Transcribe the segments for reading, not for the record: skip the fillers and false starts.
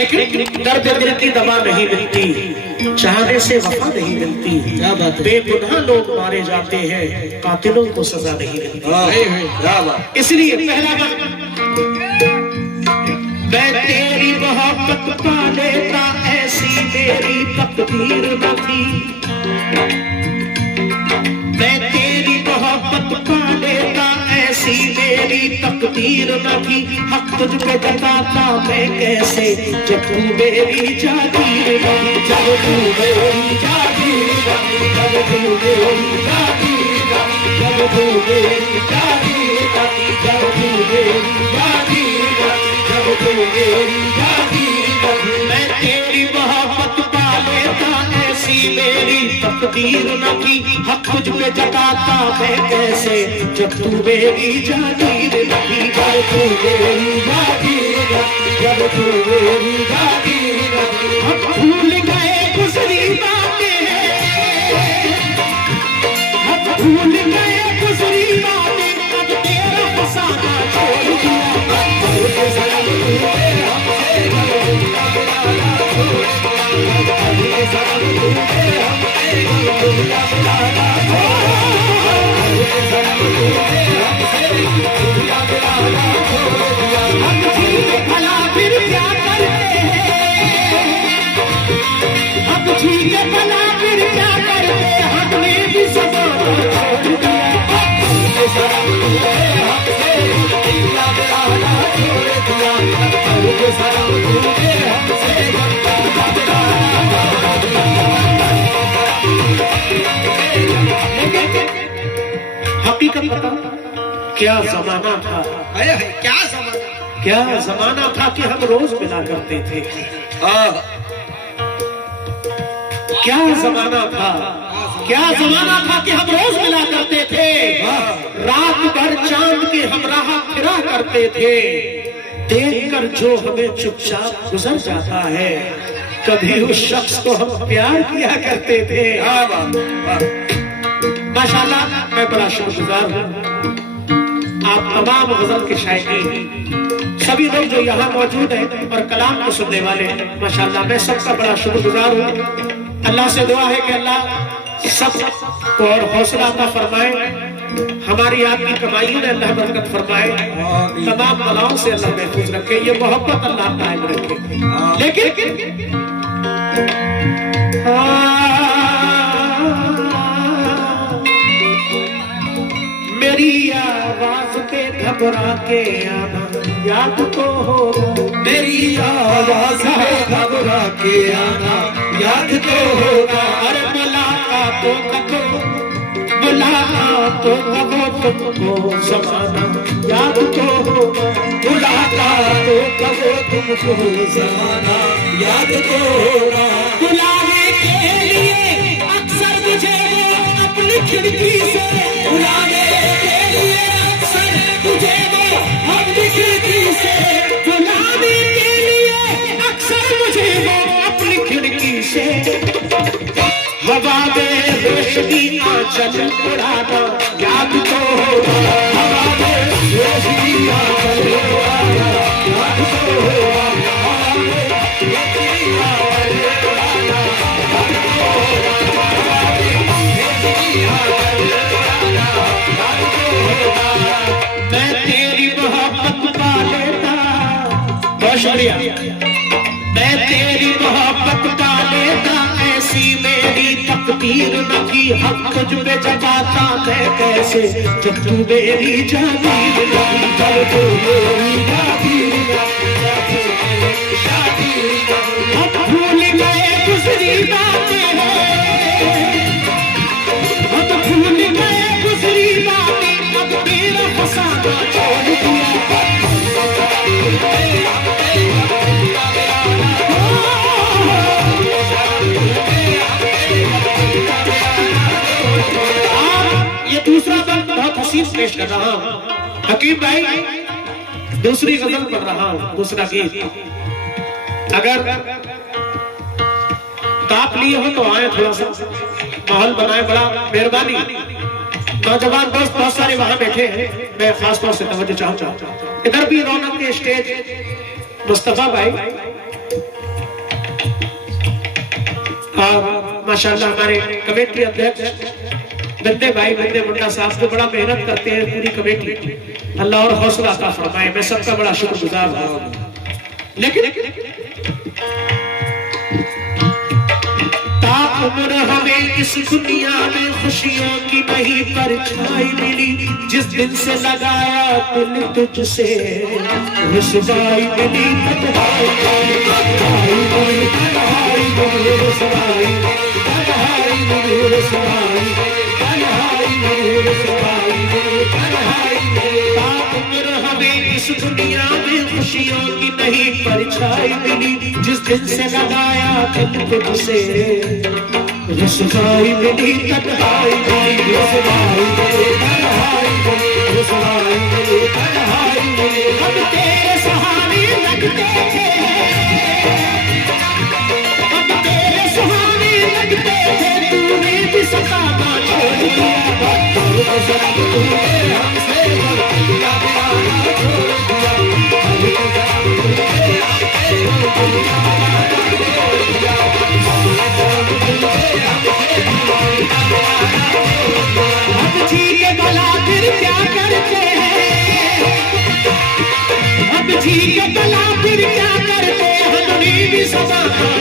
लेकिन दर्द दिल की दवा नहीं मिलती, चाहने से वफा नहीं मिलती। क्या बात, बेगुनाह लोग मारे जाते हैं, कातिलों को सजा नहीं मिलती। इसलिए पहला वक्त मैं तेरी मोहब्बत पा लेता, ऐसी मेरी तकदीर न थी। मैं तेरी मोहब्बत पा लेता, ऐसी मेरी तकदीर न थी। हक तुझ पे जताता मैं कैसे, जब तू मेरी जागीर नहीं। जब तू मेरी जागीर नहीं, जब तू मेरी जागीर नहीं, जब तू मेरी जागीर नहीं, जब तू मेरी जागीर नहीं, जब तू मेरी जागीर नहीं। मैं तेरी मोहब्बत पा लेता, ऐसी मेरी तकदीर न थी। हक तुझ पे जताता मैं कैसे, जब तू मेरी जागीर नहीं। जब तू मेरी जागीर नहीं, जब तू मेरी जागीर नहीं। हम भूल गए गुजरी बातें, हम भूल गए गुजरी बातें, अब तेरा फसाना छोड़ दिया। भला फिर क्या करते हैं, अब ठीक है भला फिर क्या करते, हमने भी सब छोड़ दिया। हकीकत बता, क्या जमाना था, क्या जमाना था कि हम रोज मिला करते थे। क्या जमाना था, क्या जमाना था कि हम रोज मिला करते थे। रात भर चांद के हम राह फिरा करते थे। देखकर जो हमें चुपचाप गुजर जाता है, कभी उस शख्स को हम प्यार किया करते थे। माशाल्लाह मैं बड़ा शुक्रगुजार हूँ आप तमाम गजल के शायकीन, सभी लोग जो यहाँ मौजूद हैं और कलाम को सुनने वाले हैं। माशाल्लाह मैं सबका बड़ा शुक्रगुजार हूँ। अल्लाह से दुआ है कि अल्लाह सब को और हौसला अता फरमाए, हमारी आपकी कमाई में अल्लाह बरकत फरमाए, तमाम बलाओं से अल्लाह महफूज रखे, ये मोहब्बत अल्लाह कायम रखे। लेकिन मेरी आवाज पे घबरा के आना याद तो होगा, मेरी आवाज पे घबरा के आना याद तो होगा। अरे मुलाकातों कहो, मुलाकातों कहो तुमको जमाना याद तो होगा, मुलाकातों कहो तुमको जमाना याद तो होगा। बुलाने के लिए अक्सर मुझे अपनी खिड़की से, बुलाने के लिए अक्सर मुझे अपनी खिड़की से, बुलाने के लिए अक्सर मुझे अपनी खिड़की से। हवा में रोशनी आंचल उड़ाना याद तो होगा, हवा में रोशनी आंचल उड़ाना याद तो होगा, हवा में रोशनी आंचल उड़ाना याद तो होगा, हवा में रोशनी आंचल उड़ाना याद तो होगा। मैं तेरी मोहब्बत पा लेता, बहुत शुक्रिया। मैं तेरी मोहब्बत पा लेता, ऐसी मेरी तकदीर न थी। हक तुझ पे जताता मैं कैसे, जब तू मेरी जागीर नहीं। जब तू मेरी जागीर नहीं, जब तू मेरी जागीर नहीं। हम भूल गए गुजरी बातें, हम भूल गए गुजरी बातें, अब तेरा फसाना छोड़ दिया। दूसरा बंद बहुत हसीन पेश कर रहा हूँ हकीम भाई, दूसरी गजल पढ़ रहा हूँ, दूसरा गीत। अगर ताप लिए हो तो आए, थोड़ा सा माहौल बनाए, बड़ा मेहरबानी। नौजवान दोस्त बहुत सारे वहां बैठे हैं, मैं खास तौर से तवज्जो चाहूंगा। इधर भी रौनक के स्टेज मुस्तफा भाई, और माशाल्लाह हमारे कमेटी अध्यक्ष बंदे भाई बंदे मुंडा साहब को बड़ा मेहनत करते हैं पूरी कमेटी, अल्लाह और हौसला अता फरमाए। मैं सबका बड़ा शुक्रगुजार हूँ। लेकिन ताउम्र हमें इस दुनिया में खुशियों की नहीं परछाई मिली, जिस दिन से लगाया दिल तुझसे रुसवाई मिली। ताउम्र हमें इस दुनिया में खुशियों की नहीं परछाई मिली, जिस दिन से लगाया दिल तुझसे रुसवाई मिली। तन्हाई मिली, रुसवाई मिली, तन्हाई मिली, रुसवाई मिली, तन्हाई मिली। हम तेरे सहारे लगते थे, हम तेरे सहारे लगते थे, तूने भी सताना छोड़ दिया। हमसे दिया छोड़ दिया। अब जी के भला फिर क्या करते हैं, अब जी के भला फिर क्या करते, हमने भी सदा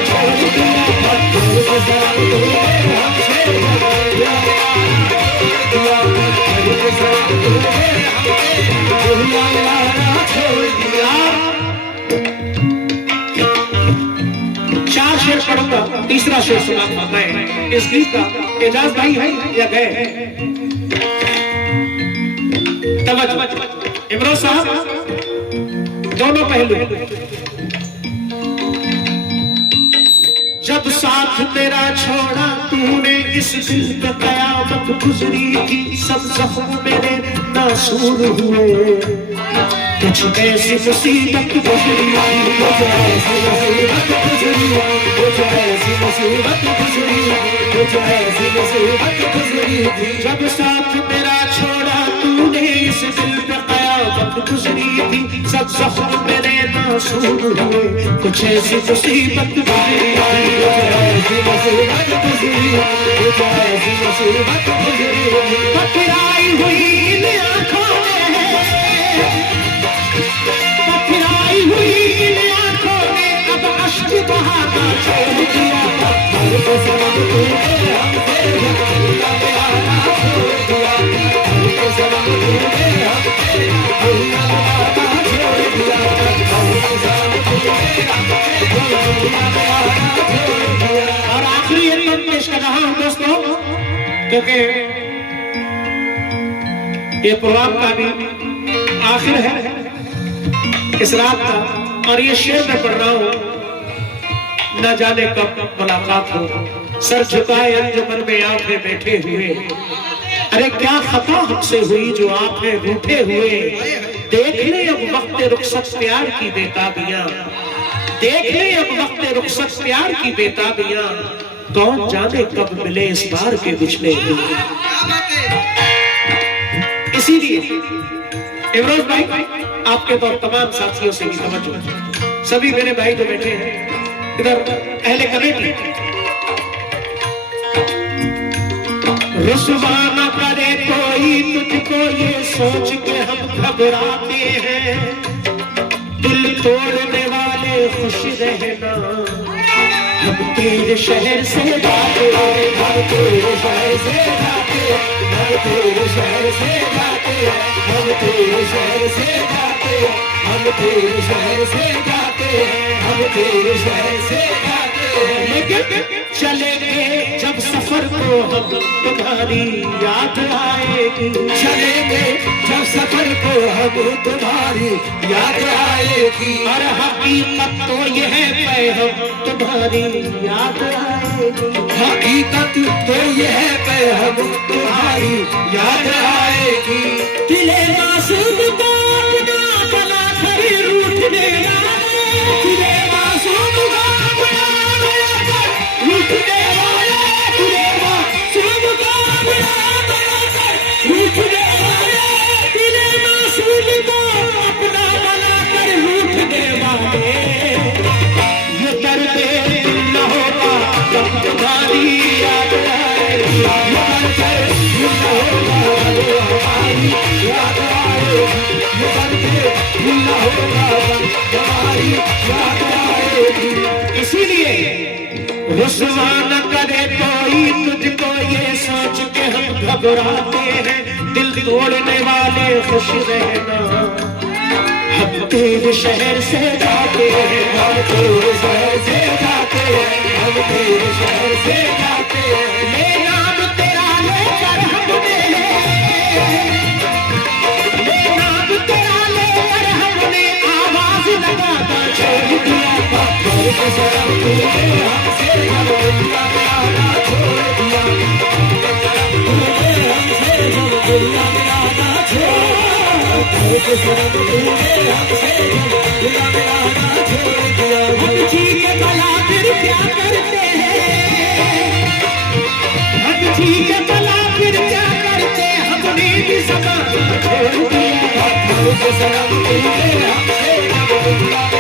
छोड़ दिया। चार शेर पढ़ूंगा, तीसरा शेर सुनाऊंगा मैं। इस गीत का एजाज भाई है या गए? इमरान साहब दोनों पहलू। जब साथ तेरा छोड़ा तूने इस दिल पे कयामत गुजरी थी, सब जख्म मेरे नासूर हुए, कुछ ऐसी मुसीबत गुजरी, कुछ ऐसी मुसीबत गुजरी, कुछ ऐसी मुसीबत गुजरी, कुछ ऐसी मुसीबत गुजरी। जब साथ मेरा छोड़ा तूने इस दिल पे कयामत गुजरी थी, सब जख्म मेरे नासूर हुए, कुछ ऐसी मुसीबत गुजरी, कुछ ऐसी मुसीबत गुजरी, कुछ ऐसी मुसीबत गुजरी। पथराई हुई इन आँखों में, पथराई हुई इन आँखों ने अब अश्क बहाना छोड़ दिया। हमको सनम तूने हमसे भूला बहाना छोड़ दिया, हमको सनम तूने हमसे भूला बहाना छोड़ दिया, हमको सनम तूने हमसे भूला बहाना छोड़ दिया। और आखिरी ये मैं पेश कर रहा हूँ दोस्तों, क्योंकि ये प्रोग्राम का भी आखिर है इस रात का, और ये शेर मैं पढ़ रहा हूँ, न जाने कब मुलाकात हो, सर झुकाए अंजुमन में आपने बैठे हुए। अरे क्या खता हमसे हुई जो आपने रूठे हुए, देख ले अब वक्त रुखसत प्यार की बेताबियां, देख ले अब वक्त रुखसत प्यार की बेताबियां, कौन जाने कब मिले इस बार के बिछड़े हुए। इसीलिए इमरान भाई आपके तो तमाम साथियों से भी तवज्जो, सभी मेरे भाई जो बैठे हैं इधर अहले कमेटी, रुसवा न करे कोई तुझको ये सोच के हम घबराते हैं, दिल तोड़ने वाले खुश रहना, हम तेरे शहर से जाते, हम तेरे शहर से जाते, हम तेरे शहर से जाते, हम तेरे शहर से जाते, हम तेरे शहर से जाते, हम तेरे शहर से जाते। लेकिन चलेंगे जब सफर को हम तुम्हारी याद आएगी, चलेंगे जब सफर को हम तुम्हारी याद आएगी, और हकीकत तो यह है हम तुम्हारी याद आएगी, हकीकत तो यह है हम तुम्हारी याद आएगी। दिले मासूम को अपना बना कर रूठने वाले, दिले मासूम को अपना बना कर रूठने वाले, दिले मासूम को अपना बना कर रूठने वाले, दिले मासूम को अपना बना कर रूठने वाले। ये दर्द न होगा जब तुम्हारा भूला होगा हमारी याद आएगी। इसीलिए रुसवा न करे कोई तुझको ये सोच के हम घबराते हैं, दिल तोड़ने वाले खुश रहना, हम तेरे शहर से जाते हैं, हम तेरे शहर से जाते हैं, हम तेरे शहर से जाते हैं। ले नाम तेरा लेकर हमने, ले नाम तेरा लेकर हमने आवाज लगाना छोड़ दिया, शर्म तूने हमसे जब दुनिया में आना छोड़ दिया, तूने हमसे जब दुनिया में आना छोड़ दिया, शर्म तूने हमसे जब दुनिया में आना छोड़ दिया। हम जी के भला फिर क्या करते हैं, हम जी के भला फिर क्या करते, हमने भी समाना छोड़ दिया, शर्म तूने हमसे जब दुनिया में